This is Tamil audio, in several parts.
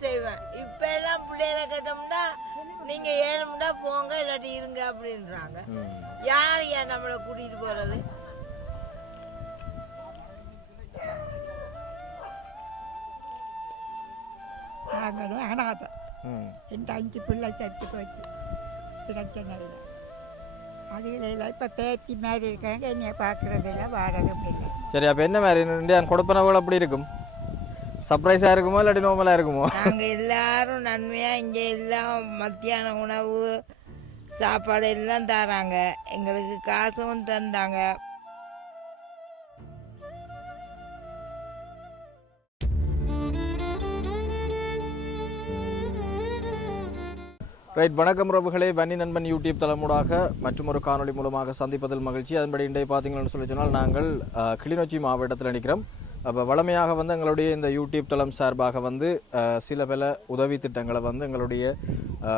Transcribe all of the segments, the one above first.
செய்வேன் இப்ப எல்லாம் பிள்ளைகளை கேட்டோம்னா நீங்க ஏழும்டா போங்க இல்லாட்டி இருங்க அப்படின்றாங்க. யார் ஏன் நம்மளை கூட்டிட்டு போறது நாங்களே அனாதை இந்த அஞ்சு பிள்ளை செத்து போச்சு பிரச்சனையில் அதில் இப்போ பேச்சு மாதிரி இருக்காங்க என்னைய பார்க்குறதில்ல வாடகம் இல்லை சரி அப்போ என்ன மாதிரி கொடுப்பனவுகள் அப்படி இருக்கும் சர்ப்ரைஸாக இருக்குமோ இல்லாட்டி நார்மலாக இருக்குமோ? நாங்க எல்லாரும் நன்மையா இங்க எல்லாம் மத்தியான உணவு சாப்பாடு எல்லாம் தராங்க. எங்களுக்கு காசும் தந்தாங்க. ரைட் வணக்கம் உறவுகளே. வன்னி நண்பன் யூடியூப் தளமூடாக மற்றும் ஒரு காணொளி மூலமாக சந்திப்பதில் மகிழ்ச்சி. அதன்படி இன்றைய பார்த்தீங்கன்னு சொல்லி சொன்னால் நாங்கள் கிளிநொச்சி மாவட்டத்தில் நிற்கிறோம். அப்போ வளமையாக வந்து எங்களுடைய இந்த யூடியூப் தளம் சார்பாக வந்து சில பல உதவி திட்டங்களை வந்து எங்களுடைய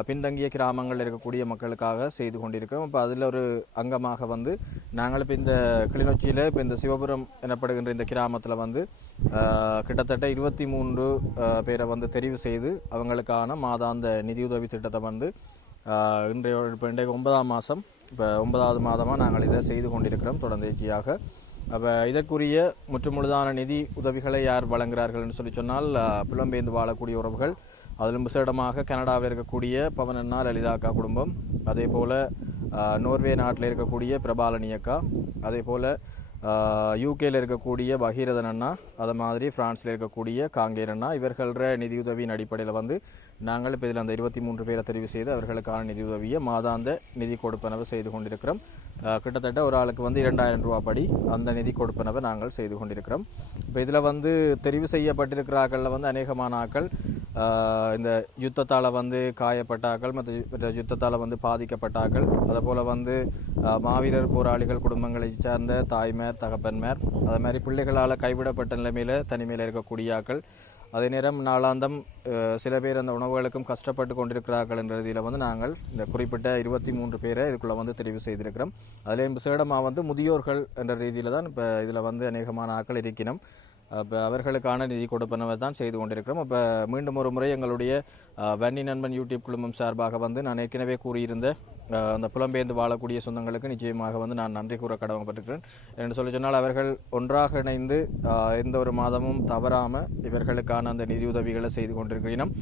பின்தங்கிய கிராமங்களில் இருக்கக்கூடிய மக்களுக்காக செய்து கொண்டிருக்கிறோம். இப்போ அதில் ஒரு அங்கமாக வந்து நாங்கள் இப்போ இந்த கிளிநொச்சியில் இப்போ இந்த சிவபுரம் எனப்படுகின்ற இந்த கிராமத்தில் வந்து கிட்டத்தட்ட இருபத்தி மூன்று பேரை வந்து தெரிவு செய்து அவங்களுக்கான மாதாந்த நிதியுதவி திட்டத்தை வந்து இன்றைய இப்போ இன்றைக்கு ஒன்பதாம் மாதம் இப்போ ஒன்பதாவது மாதமாக நாங்கள் இதை செய்து கொண்டிருக்கிறோம். தொடர்ந்தேச்சியாக அப்போ இதற்குரிய முற்றுமுழுதான நிதி உதவிகளை யார் வழங்குகிறார்கள்னு சொல்லி சொன்னால் புலம்பெயர்ந்து வாழக்கூடிய உறவுகள் அதிலும் விசேடமாக கனடாவில் இருக்கக்கூடிய பவனண்ணா லலிதாக்கா குடும்பம் அதே போல் நோர்வே நாட்டில் இருக்கக்கூடிய பிரபாலனி அக்கா அதே போல் யூகேயில் இருக்கக்கூடிய பகீரதன் அண்ணா அது மாதிரி ஃப்ரான்ஸில் இருக்கக்கூடிய காங்கேர் அண்ணா இவர்கள நிதியுதவியின் அடிப்படையில் வந்து நாங்கள் இப்போ இதில் அந்த இருபத்தி மூன்று பேரை தெரிவு செய்து அவர்களுக்கான நிதியுதவியை மாதாந்த நிதி கொடுப்பனவு செய்து கொண்டிருக்கிறோம். கிட்டத்தட்ட ஒரு ஆளுக்கு வந்து இரண்டாயிரம் ரூபா படி அந்த நிதி கொடுப்பனவை நாங்கள் செய்து கொண்டிருக்கிறோம். இப்போ இதில் வந்து தெரிவு செய்யப்பட்டிருக்கிற ஆக்களில் வந்து அநேகமான ஆக்கள். இந்த யுத்தத்தால் வந்து காயப்பட்ட ஆக்கள் மற்ற யுத்தத்தால் வந்து பாதிக்கப்பட்ட ஆக்கள் போல் வந்து மாவீரர் போராளிகள் குடும்பங்களை சார்ந்த தாய்மார் தகப்பன்மார் அதே மாதிரி பிள்ளைகளால் கைவிடப்பட்ட நிலைமையில் தனிமையில் இருக்கக்கூடிய ஆக்கள். அதே நேரம் நாளாந்தம் சில பேர் அந்த உணவுகளுக்கும் கஷ்டப்பட்டு கொண்டிருக்கிறார்கள் என்ற ரீதியில் வந்து நாங்கள் இந்த குறிப்பிட்ட இருபத்தி மூன்று பேரை இதுக்குள்ளே வந்து தெரிவு செய்திருக்கிறோம். அதுலேயும் விசேடமாக வந்து முதியோர்கள் என்ற ரீதியில் தான் இப்போ இதில் வந்து அநேகமான ஆக்கள் இருக்கணும் அப்போ அவர்களுக்கான நிதி கொடுப்பனவை தான் செய்து கொண்டிருக்கிறோம். அப்போ மீண்டும் ஒரு முறை எங்களுடைய வன்னி நண்பன் யூடியூப் குழுமம் சார்பாக வந்து நான் ஏற்கனவே கூறியிருந்த அந்த புலம்பெயர்ந்து வாழக்கூடிய சொந்தங்களுக்கு நிச்சயமாக வந்து நான் நன்றி கூற கடமைப்பட்டிருக்கிறேன். என்று சொல்லி சொன்னால் அவர்கள் ஒன்றாக இணைந்து எந்த ஒரு மாதமும் தவறாமல் இவர்களுக்கான அந்த நிதியுதவிகளை செய்து கொண்டிருக்கிறோம்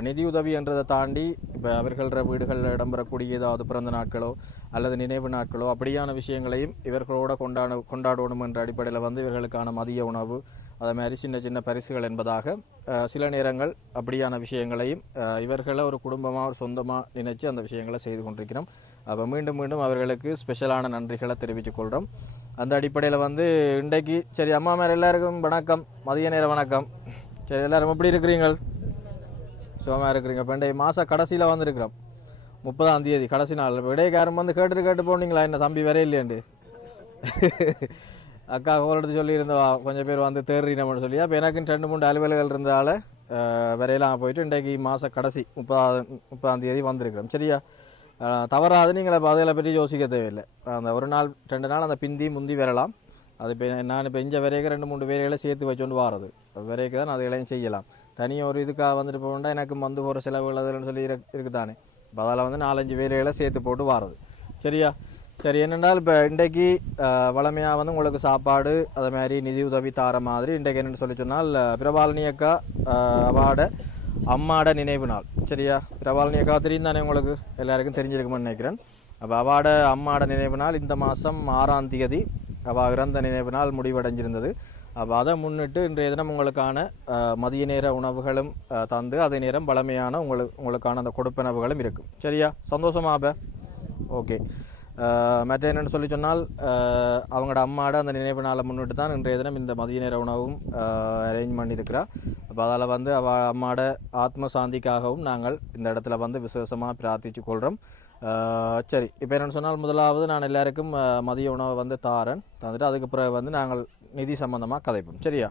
நிதியுதவி என்றதை தாண்டி இப்போ அவர்கள வீடுகளில் இடம்பெறக்கூடிய ஏதாவது பிறந்த நாட்களோ அல்லது நினைவு நாட்களோ அப்படியான விஷயங்களையும் இவர்களோட கொண்டாட கொண்டாடணும் என்ற அடிப்படையில் வந்து இவர்களுக்கான மதிய உணவு அதே மாதிரி சின்ன சின்ன பரிசுகள் என்பதாக சில நேரங்கள் அப்படியான விஷயங்களையும் இவர்களை ஒரு குடும்பமாக ஒரு சொந்தமாக நினைச்சு அந்த விஷயங்களை செய்து கொண்டிருக்கிறோம். அப்போ மீண்டும் மீண்டும் அவர்களுக்கு ஸ்பெஷலான நன்றிகளை தெரிவித்துக் கொள்கிறோம் அந்த அடிப்படையில் வந்து இன்றைக்கு சரி அம்மா மேர் எல்லாருக்கும் வணக்கம். மதிய நேர வணக்கம். சரி எல்லாரும் எப்படி இருக்கிறீங்கள்? சுகமாக இருக்கிறீங்க. இப்போ இன்றைய மாத கடைசியில் வந்திருக்கிறோம். முப்பதாம் தேதி கடைசி நாள். விடைக்காரன் வந்து கேட்டு கேட்டு போனீங்களா? என்ன தம்பி வர இல்லையாண்டு? அக்கா கோலெடுத்து சொல்லியிருந்தவா கொஞ்சம் பேர் வந்து தேறினோம்னு சொல்லி. அப்போ எனக்குன்னு ரெண்டு மூணு அலுவல்கள் இருந்தால வரையெல்லாம் போயிட்டு இன்றைக்கு மாத கடைசி முப்பதாம் முப்பதாம் தேதி வந்திருக்கிறோம். சரியா? தவறாது. நீங்கள் இப்போ அதில் பற்றி யோசிக்க தேவையில்லை. அந்த ஒரு நாள் ரெண்டு நாள் அந்த பிந்தி முந்தி வரலாம். அது இப்போ நான் இப்போ இஞ்ச விரைக்கு ரெண்டு மூணு வேலைகளை சேர்த்து வச்சுட்டு வாரது. விரைக்கு தான் அதுகளையும் செய்யலாம். தனியாக ஒரு இதுக்காக வந்துட்டு போகணுண்டா எனக்கு வந்து போகிற செலவுகள் அதுன்னு சொல்லி இருக்கு தானே இப்போ அதில் வந்து நாலஞ்சு வேலைகளை சேர்த்து போட்டு வாரது. சரியா? சரி என்னென்னால் இப்போ இன்றைக்கு வளமையாக வந்து உங்களுக்கு சாப்பாடு அதே மாதிரி நிதி உதவி தார மாதிரி இன்றைக்கு என்னென்னு சொல்லி சொன்னால் பிரபாலினி அக்கா அவாட அம்மாட நினைவு நாள். சரியா? பிரபாலினி அக்கா தெரியும் தானே உங்களுக்கு? எல்லாருக்கும் தெரிஞ்சிருக்குமென்னு நினைக்கிறேன். அப்போ அவாட அம்மாட நினைவு நாள் இந்த மாதம் ஆறாம் தேதி. அவள் இறந்த நினைவு நாள் முடிவடைஞ்சிருந்தது. அப்போ அதை முன்னிட்டு இன்றைய தினம் உங்களுக்கான மதிய நேர உணவுகளும் தந்து அதே நேரம் பழமையான உங்களுக்கு உங்களுக்கான அந்த கொடுப்பனவுகளும் இருக்கும். சரியா? சந்தோஷமா ஓகே. மற்ற என்னென்னு சொல்லி சொன்னால் அவங்களோட அம்மாட அந்த நினைவு நாளை முன்னிட்டு தான் இன்றைய தினம் இந்த மதிய நேர உணவும் அரேஞ்ச் பண்ணியிருக்கிறா. அப்போ அதால் வந்து அவ அம்மாட ஆத்ம சாந்திக்காகவும் நாங்கள் இந்த இடத்துல வந்து விசேஷமாக பிரார்த்திச்சு கொள்கிறோம் சரி இப்போ என்னென்னு சொன்னால் முதலாவது நான் எல்லாருக்கும் மதிய உணவை வந்து தாரன். தந்துட்டு அதுக்கு பிறகு வந்து நாங்கள் நிதி சம்மந்தமாக கதைப்போம். சரியா?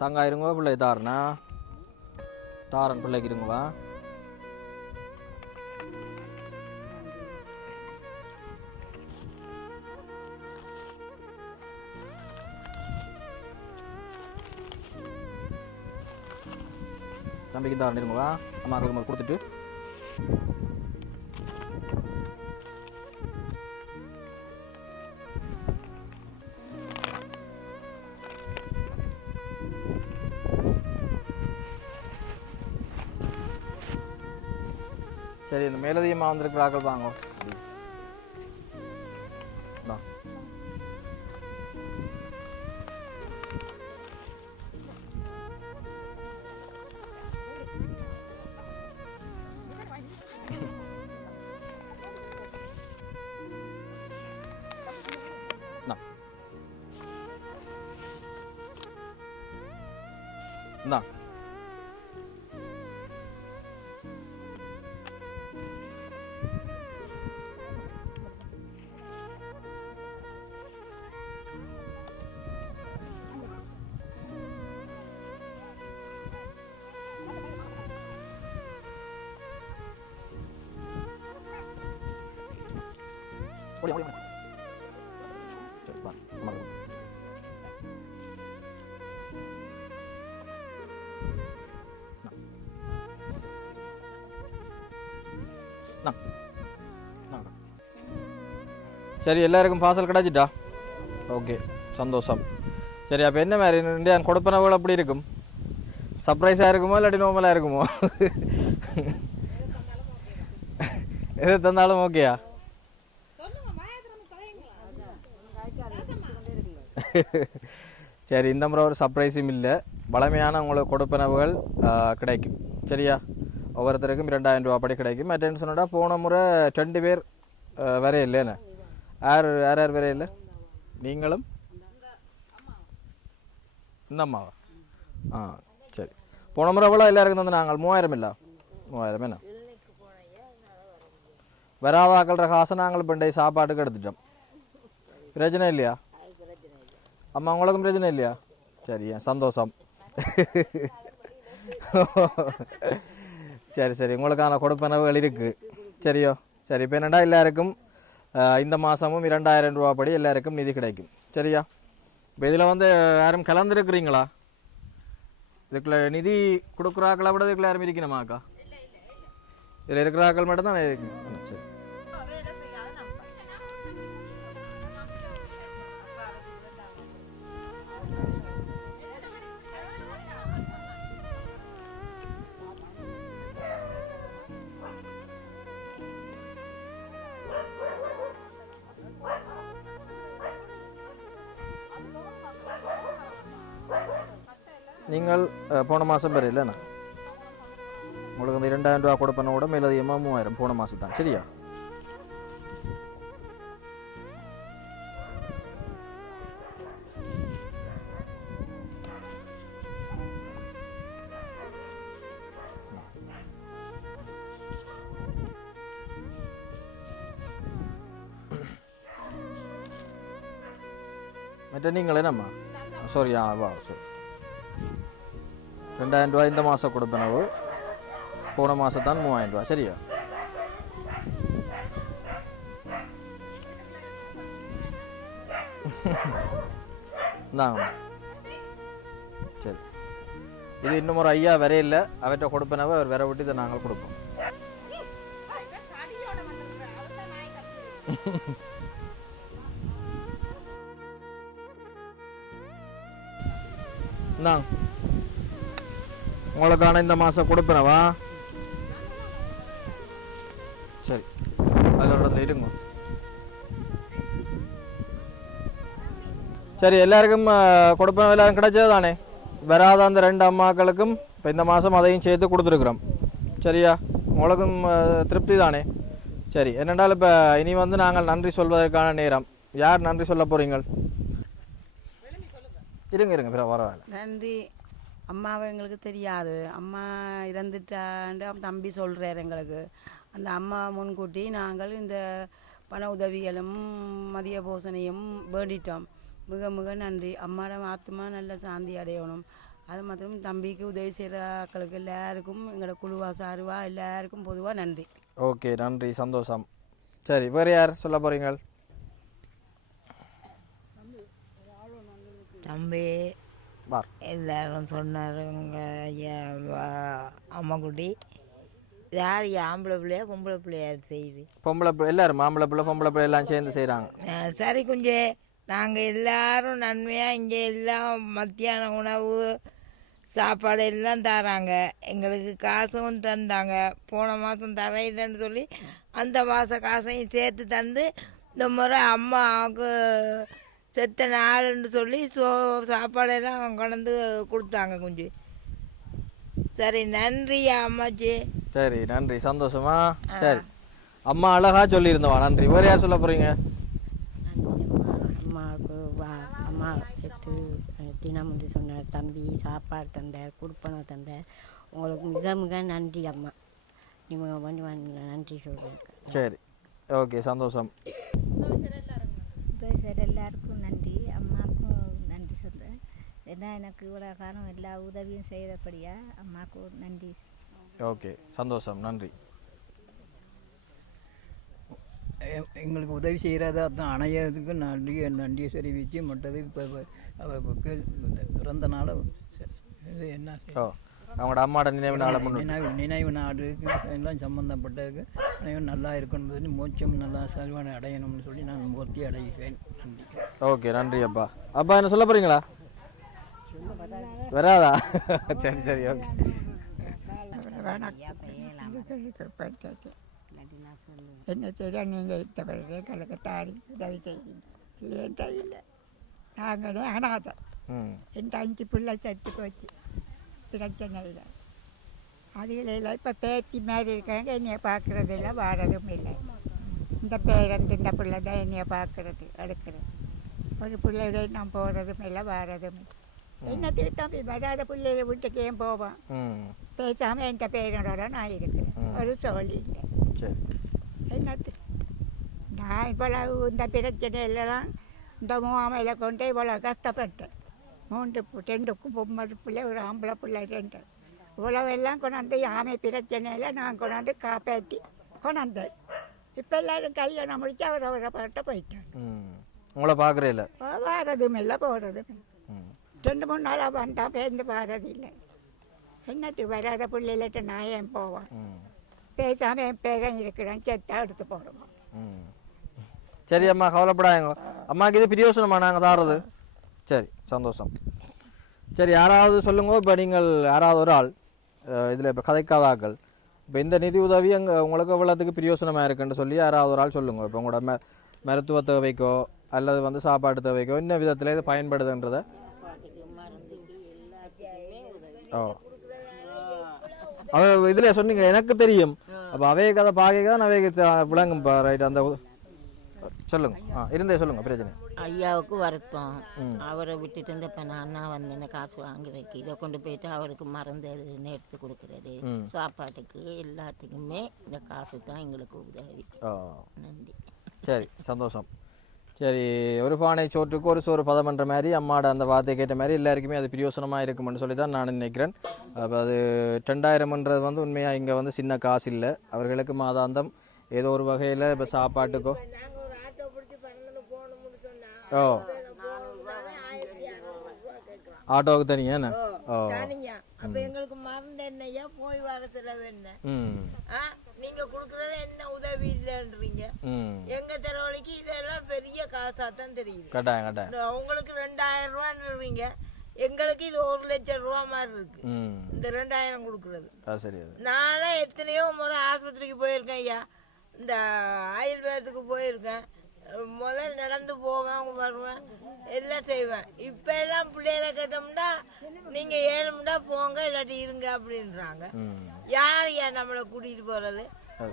தங்காய் இருங்கோ பிள்ளை? தாரணா தாரன் பிள்ளைக்கு இருங்களா தம்பிக்கு தாரன் இருங்களா? அம்மாக்களுக்கு கொடுத்துட்டு. சரி இந்த மேலதிகமாக வந்திருக்கிற ஆக்கள் வாங்க. இந்தா. சரி எல்லாருக்கும் பார்சல் கிடச்சிட்டா? ஓகே சந்தோஷம். சரி அப்போ என்ன மாதிரி? இந்தியான் கொடுப்பனவுகள் அப்படி இருக்கும்? சர்ப்ரைஸாக இருக்குமோ இல்லாட்டி நோமலாக இருக்குமோ? எது தந்தாலும் ஓகேயா சரி இந்த முறை ஒரு சர்ப்ரைஸும் இல்லை. வளமையான உங்களுக்கு கொடுப்பனவுகள் கிடைக்கும். சரியா? ஒவ்வொருத்தருக்கும் இரண்டாயிரம் ரூபா படி கிடைக்கும். மற்றேன்னு சொன்னடா போன முறை ரெண்டு பேர் வரைய வர இல்லைன்னு யார் யார் யார் வரைய இல்லை நீங்களும்? இந்த அம்மாவா? ஆ சரி. போன முறை எவ்வளோ எல்லாருக்கும் தந்து நாங்கள்? மூவாயிரம் இல்லை? மூவாயிரம் என்ன? வராத ஆக்கள்ற காசை நாங்கள் பண்டை சாப்பாட்டுக்கு எடுத்துட்டோம். பிரச்சனை இல்லையா? அம்மா உங்களுக்கும் பிரச்சனை இல்லையா? சரி ஏன்? சந்தோஷம். சரி சரி. உங்களுக்கான கொடுப்பனவுகள் இருக்குது சரியோ? சரி இப்போ என்னடா எல்லாருக்கும் இந்த மாதமும் இரண்டாயிரம் ரூபா படி எல்லாருக்கும் நிதி கிடைக்கும். சரியா? இப்போ இதில் வந்து யாரும் கலந்துருக்குறீங்களா? இதுக்குள்ள நிதி கொடுக்குறாக்களை விட இதுக்குள்ள யாரும் இருக்கணுமாக்கா இதில் இருக்கிறாக்கள் மட்டும் தான் இருக்கு சரி. நீங்கள் அஹ், போன மாதம் பேர் இல்லைண்ணா. உங்களுக்கு அந்த இரண்டாயிரம் ரூபா கொடுப்பன கூட மேலதிகமாக மூவாயிரம் போன மாதம் தான். சரியா? மற்ற நீங்கள் என்னம்மா? சாரி ஆ வா சரி. ரெண்டாயிரம் ரூபாய் இந்த மாதம் கொடுப்பனவு போன மாதம் தான் மூவாயிரம் ரூபாய் சரியா? இந்தாங்க சரி. இது இன்னும் ஒரு ஐயா வரையில்லை அவர்கிட்ட கொடுப்பனவை அவர் வர விட்டு இதை நாங்கள் கொடுப்போம். இந்தாங்க. உங்களுக்கான இந்த மாதம் கொடுப்பனவா? சரி அதில் இருங்க சரி எல்லாருக்கும் கொடுப்பன எல்லாரும் கிடைச்சது தானே? வராத அந்த ரெண்டு அம்மாக்களுக்கும் இப்போ இந்த மாதம் அதையும் சேர்த்து கொடுத்துருக்குறோம். சரியா? உங்களுக்கும் திருப்தி தானே? சரி என்னென்றால் இப்போ இனி வந்து நாங்கள் நன்றி சொல்வதற்கான நேரம். யார் நன்றி சொல்ல போகிறீங்கள் இருங்க இருங்க பிற வர நன்றி. அம்மாவை எங்களுக்கு தெரியாது. அம்மா இறந்துட்டாண்டு அவன் தம்பி சொல்கிறார் எங்களுக்கு. அந்த அம்மா முன்கூட்டி நாங்கள் இந்த பண உதவிகளும் மதிய போசனையும் வேண்டிட்டோம். மிக மிக நன்றி. அம்மாவோட ஆத்மா நல்ல சாந்தி அடையணும். அது மாத்திரம் தம்பிக்கு உதவி செய்கிற ஆட்களுக்கு எல்லாருக்கும் எங்களோட குழுவா சார்வா எல்லாருக்கும் பொதுவாக நன்றி. ஓகே நன்றி. சந்தோஷம். சரி வேறு யார் சொல்ல போகிறீங்கள் தம்பி பார். எல்லாரும் சொன்னாருங்க ஐயா அம்மாக்குட்டி யார் ஆம்பளை பிள்ளையா பொம்பளை பிள்ளையா செய்யுது? பொம்பளை பிள்ளை எல்லாரும் மாம்பளை பிள்ளை பொம்பளை பிள்ளை எல்லாம் சேர்ந்து செய்கிறாங்க சரி குஞ்சே நாங்கள் எல்லாரும் நன்மையாக இங்கே எல்லாம் மத்தியான உணவு சாப்பாடு எல்லாம் தராங்க. எங்களுக்கு காசும் தந்தாங்க. போன மாதம் தரையில்லைன்னு சொல்லி அந்த மாத காசையும் சேர்த்து தந்து இந்த முறை அம்மாவுக்கு செத்த நாளுன்னு சொல்லி சோ சாப்பாடெல்லாம் கொண்டு கொடுத்தாங்க குஞ்சு. சரி நன்றி அம்மாச்சி சரி நன்றி. சந்தோஷமா? சரி. அம்மா அழகா சொல்லியிருந்தவா? நன்றி. வேறு யார் சொல்ல போகிறீங்க அம்மாவுக்கு வா அம்மா செத்து தினம் என்று சொன்னார். தம்பி சாப்பாடு தந்தார் குடுப்பனம் தந்தார். உங்களுக்கு மிக மிக நன்றி அம்மா. நீங்கள் கொஞ்சம் நன்றி சொல்கிறேன் சரி. ஓகே சந்தோஷம். உதவி செய்கிற எல்லாருக்கும் நன்றி அம்மாவுக்கும் நன்றி சொல்கிறேன் ஏன்னா எனக்கு இவ்வளோ காலம் எல்லா உதவியும் செய்தபடியா அம்மாவுக்கு நன்றி. ஓகே சந்தோஷம் நன்றி. எங்களுக்கு உதவி செய்கிறதா தான் அணையதுக்கு நன்றி நன்றியை தெரிவித்து மற்றது இப்போ பிறந்த நாளை என்ன? ஓ. அவங்களோட அம்மாவோட நினைவு நாளை நினைவு நினைவு நாடுக்கு எல்லாம் சம்மந்தப்பட்டதுக்கு அனைவரும் நல்லா இருக்கணும் மோட்சம் நல்லா செல்வனை அடையணும்னு சொல்லி நான் மூர்த்தி அடைகிறேன். நன்றி. ஓகே நன்றி அப்பா. அப்பா என்ன சொல்ல போறீங்களா? வராதா? சரி சரி ஓகே. என்ன செய்ய நீங்கள் இத்த பிறகு எங்களுக்கு தாடி உதவி இல்லைன்ட்டா இல்லை நாங்களே அனாதை. ம். என் அஞ்சு பிள்ளை செத்து போச்சு. பிரச்சனையில் அதில் இப்போ பேத்தி மாதிரி இருக்காங்க என்னைய பார்க்குறதில்ல வாரதும் இல்லை. இந்த பேரந்து இந்த பிள்ளை தான் என்னைய பார்க்குறது எடுக்கிறது. ஒரு பிள்ளையோட நான் போகிறதும் இல்லை வாரதும் இல்லை. என்னத்துக்கு தம்பி வராத பிள்ளைகளை வீட்டுக்கு ஏன் போவான்? பேசாமல் என்கிட்ட பேரனோட நான் இருக்கிறேன். ஒரு சோழி இல்லை. என்னத்துக்கு நான் இவ்வளவு இந்த பிரச்சனையிலலாம் இந்த முகாமையில் கொண்டு இவ்வளோ கஷ்டப்பட்டேன். மூன்று பு- ரெண்டுக்கும் பொம்மது பிள்ளை ஒரு ஆம்பளை பிள்ளை ரெண்டு. எல்லாம் கொண்டாந்து ஆமை பிரச்சனையில் நான் கொண்டாந்து காப்பாற்றி கொண்டாந்தேன். இப்போ எல்லாரும் கல்யாணம் முடிச்சு அவர் அவரை பாட்ட போயிட்டாங்க உங்களை பார்க்குறே இல்லை வாரதும் இல்லை போகிறதும் ரெண்டு மூணு நாளாக வந்தால் பேருந்து வாரது இல்லை. என்னத்துக்கு வராத பிள்ளைகிட்ட நான் ஏன் போவேன்? பேசாமல் என் பேரன் இருக்கிறேன் செத்தா எடுத்து போடுவோம் சரி அம்மா கவலைப்படாங்க அம்மாக்கு இது பிரியோசனமா? நாங்கள் தாடுறது சரி சந்தோஷம். சரி யாராவது சொல்லுங்க இப்போ நீங்கள் யாராவது ஒரு ஆள் இதில் இப்போ கதைக்காத இப்போ இந்த நிதி உதவி அங்கே உங்களுக்கு எவ்வளோத்துக்கு பிரயோசனமாக இருக்குன்னு சொல்லி யாராவது ஒரு ஆள் சொல்லுங்க. இப்போ உங்களோட ம மருத்துவ தேவைக்கோ அல்லது வந்து சாப்பாடு தேவைக்கோ இன்ன விதத்தில் இது பயன்படுதுன்றதை? ஓ. அவ இதில் சொன்னீங்க எனக்கு தெரியும். அப்போ அவைய கதை பார்க்க தான் அவைய விளங்கும் ரைட் அந்த சொல்லுங்க. ஆ இருந்தே சொல்லுங்க பிரச்சனை. ஐயாவுக்கு வருத்தம். அவரை விட்டுட்டு இருந்த இப்போ நான் தான் வந்து என்ன காசு வாங்குறதுக்கு இதை கொண்டு போயிட்டு அவருக்கு மருந்து எடுத்து கொடுக்குறது சாப்பாட்டுக்கு எல்லாத்துக்குமே இந்த காசு தான் எங்களுக்கு உதவி. நன்றி. சரி சந்தோஷம். சரி ஒரு பானை சோற்றுக்கு ஒரு சோறு பதமன்ற மாதிரி அம்மாட அந்த வார்த்தையை கேட்ட மாதிரி எல்லாருக்குமே அது பிரியோசனமாக இருக்கும்னு சொல்லி தான் நான் நினைக்கிறேன். அப்போ அது ரெண்டாயிரம்ன்றது வந்து உண்மையாக இங்கே வந்து சின்ன காசு இல்லை. அவர்களுக்கு மாதாந்தம் ஏதோ ஒரு வகையில் இப்போ சாப்பாட்டுக்கோ நாங்கள் ஒரு ஆட்டோ பிடிச்சி பன்னெண்டு போகணும்னு சொன்னா ஓ. ஆட்டோவுக்கு தனியா என்ன? ஓ தனியா. அப்ப எங்களுக்கு மருந்து என்னய்யா? போய் வர செலவு என்ன? நீங்க கொடுக்கறது என்ன உதவி இல்லைன்றீங்க? எங்க தெருவழிக்கு இதெல்லாம் பெரிய காசா தான் தெரியுது. கட்டாயம் கட்டாயம். உங்களுக்கு ரெண்டாயிரம் ரூபான்றீங்க எங்களுக்கு இது ஒரு லட்சம் ரூபா மாதிரி இருக்கு. இந்த ரெண்டாயிரம் கொடுக்கறது. சரி எத்தனையோ முறை ஆஸ்பத்திரிக்கு போயிருக்கேன் ஐயா. இந்த ஆயுர்வேதத்துக்கு போயிருக்கேன். முதல்ல நடந்து போவேன் வருவேன் எல்லாம் செய்வேன். இப்போ எல்லாம் பிள்ளைகளை கேட்டோம்னா நீங்கள் ஏழும்டா போங்க இல்லாட்டி இருங்க அப்படின்றாங்க. யார் ஏன் நம்மளை கூட்டிகிட்டு போகிறது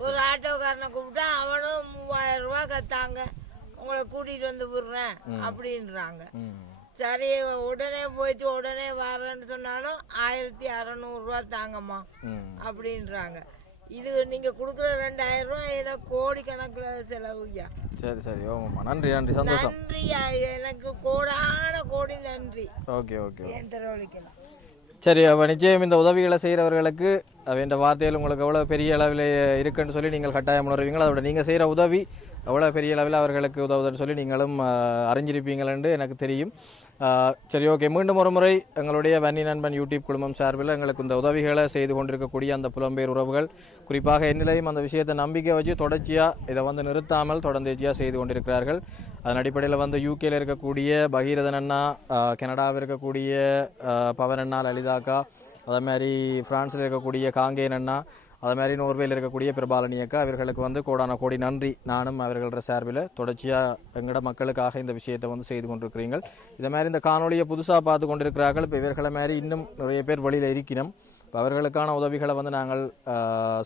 ஒரு ஆட்டோக்காரனை கூப்பிட்டா அவனும் மூவாயிரம் ரூபா கத்தாங்க. உங்களை கூட்டிகிட்டு வந்து விடுறேன் அப்படின்றாங்க. சரி உடனே போயிட்டு உடனே வரேன்னு சொன்னாலும் ஆயிரத்தி அறநூறுரூவா தாங்கம்மா அப்படின்றாங்க. இது நீங்கள் கொடுக்குற ரெண்டாயிரம் ரூபா எனக்கு கோடி கணக்கில் செலவுயா சரி சரி ஓமாம்மா நன்றி நன்றி சந்தோஷம். நன்றியா எனக்கு கோடான கோடி நன்றி. ஓகே ஓகே என் தெருவழிக்கலாம் சரி அப்போ நிச்சயம் இந்த உதவிகளை செய்கிறவர்களுக்கு அவன் வார்த்தைகள் உங்களுக்கு எவ்வளோ பெரிய அளவில் இருக்குன்னு சொல்லி நீங்கள் கட்டாயம் உணர்வீங்களோ? அதோட நீங்கள் செய்கிற உதவி எவ்வளோ பெரிய அளவில் அவர்களுக்கு உதவுதுன்னு சொல்லி நீங்களும் அறிஞ்சிருப்பீங்களென்று எனக்கு தெரியும். சரி ஓகே மீண்டும் ஒரு முறை எங்களுடைய வன்னி நண்பன் யூடியூப் குழுமம் சார்பில் எங்களுக்கு இந்த உதவிகளை செய்து கொண்டிருக்கக்கூடிய அந்த புலம்பெயர் உறவுகள் குறிப்பாக என்னிலையும் அந்த விஷயத்தை நம்பிக்கை வச்சு தொடர்ச்சியாக இதை வந்து நிறுத்தாமல் தொடர்ந்துச்சியாக செய்து கொண்டிருக்கிறார்கள் அதன் அடிப்படையில் வந்து யூகேல இருக்கக்கூடிய பகீரதன் அண்ணா கனடாவில் இருக்கக்கூடிய பவன் அண்ணா லலிதாக்கா அதே மாதிரி ஃப்ரான்ஸில் இருக்கக்கூடிய காங்கேயன் அண்ணா அது மாதிரி நோர்வேயில் இருக்கக்கூடிய பிரபாலனி அக்கா அவர்களுக்கு வந்து கோடான கோடி நன்றி. நானும் அவர்களோட சார்பில் தொடர்ச்சியாக எங்களோட மக்களுக்காக இந்த விஷயத்தை வந்து செய்து கொண்டிருக்கிறீர்கள். இதை மாதிரி இந்த காணொலியை புதுசாக பார்த்து கொண்டிருக்கிறார்கள். இப்போ இவர்களை மாதிரி இன்னும் நிறைய பேர் வழியில் இருக்கணும் இப்போ அவர்களுக்கான உதவிகளை வந்து நாங்கள்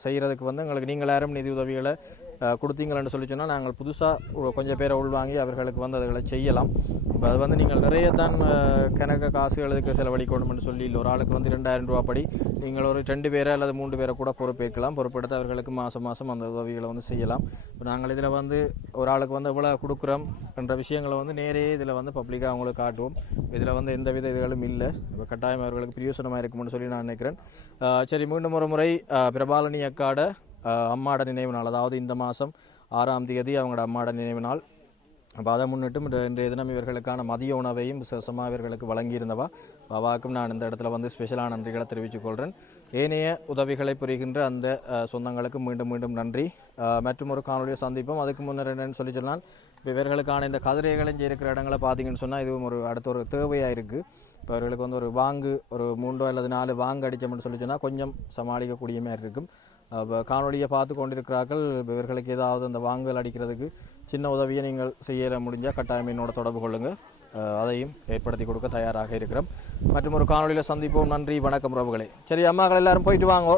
செய்கிறதுக்கு வந்து எங்களுக்கு நீங்கள் யாரும் நிதி உதவிகளை ஆஹ் கொடுத்தீங்களன்னு சொல்லி சொன்னால் நாங்கள் புதுசாக கொஞ்சம் பேரை உள்வாங்கி அவர்களுக்கு வந்து அதுகளை செய்யலாம். இப்போ அது வந்து நீங்கள் நிறைய தான் கணக்க கணக்கு காசுகளுக்கு செலவழிக்கணும்னு சொல்லி இல்லை ஒரு ஆளுக்கு வந்து ரெண்டாயிரம் ரூபா படி நீங்கள் ஒரு ரெண்டு பேரை அல்லது மூன்று பேரை கூட பொறுப்பேற்கலாம். பொறுப்பெடுத்து அவர்களுக்கு மாதம் மாதம் அந்த உதவிகளை வந்து செய்யலாம். இப்போ நாங்கள் இதில் வந்து ஒரு ஆளுக்கு வந்து எவ்வளோ கொடுக்குறோம் என்ற விஷயங்களை வந்து நேரே இதில் வந்து பப்ளிக்காக அவங்களுக்கு காட்டுவோம். இதில் வந்து எந்த வித இதுகளும் இல்லை. இப்போ கட்டாயம் அவர்களுக்கு பிரியோசனமாக இருக்கும்னு சொல்லி நான் நினைக்கிறேன். சரி மீண்டும் ஒரு முறை பிரபாலனி அக்காட அம்மாட நினைவு நாள். அதாவது இந்த மாதம் ஆறாம் தேதி அவங்களோட அம்மாட நினைவு நாள். அப்போ அதை முன்னிட்டும் இன்றைய தினம் இவர்களுக்கான மதிய உணவையும் விசேஷமாக இவர்களுக்கு வழங்கியிருந்தவா. அவாக்கும் நான் இந்த இடத்துல வந்து ஸ்பெஷலான நன்றிகளை தெரிவித்துக் கொள்கிறேன் ஏனைய உதவிகளை புரிகின்ற அந்த சொந்தங்களுக்கு மீண்டும் மீண்டும் நன்றி. மற்றும் ஒரு காணொலியை சந்திப்போம். அதுக்கு முன்னர் என்னென்னு சொல்லி சொன்னால் இப்போ இவர்களுக்கான இந்த கதிரைகளையும் இருக்கிற இடங்களை பார்த்தீங்கன்னு சொன்னால் இதுவும் ஒரு அடுத்த ஒரு தேவையாக இருக்குது இப்போ அவர்களுக்கு வந்து ஒரு வாங்கு ஒரு மூன்றோ அல்லது நாலு வாங்கு அடித்தோம்னு சொல்லி சொன்னால் கொஞ்சம் சமாளிக்கக்கூடிய மாதிரி இருக்கும். காணொலியை பார்த்து கொண்டிருக்கிறார்கள். இவர்களுக்கு ஏதாவது அந்த வாங்குதல் அடிக்கிறதுக்கு சின்ன உதவியை நீங்கள் செய்ய முடிஞ்சால் கட்டாயம் என்னோட தொடர்பு கொள்ளுங்கள் அதையும் ஏற்படுத்தி கொடுக்க தயாராக இருக்கிறோம். மற்றும் ஒரு காணொலியில் சந்திப்போம். நன்றி வணக்கம் உறவுகளே. சரி அம்மாக்கள் எல்லாரும் போயிட்டு வாங்கோ.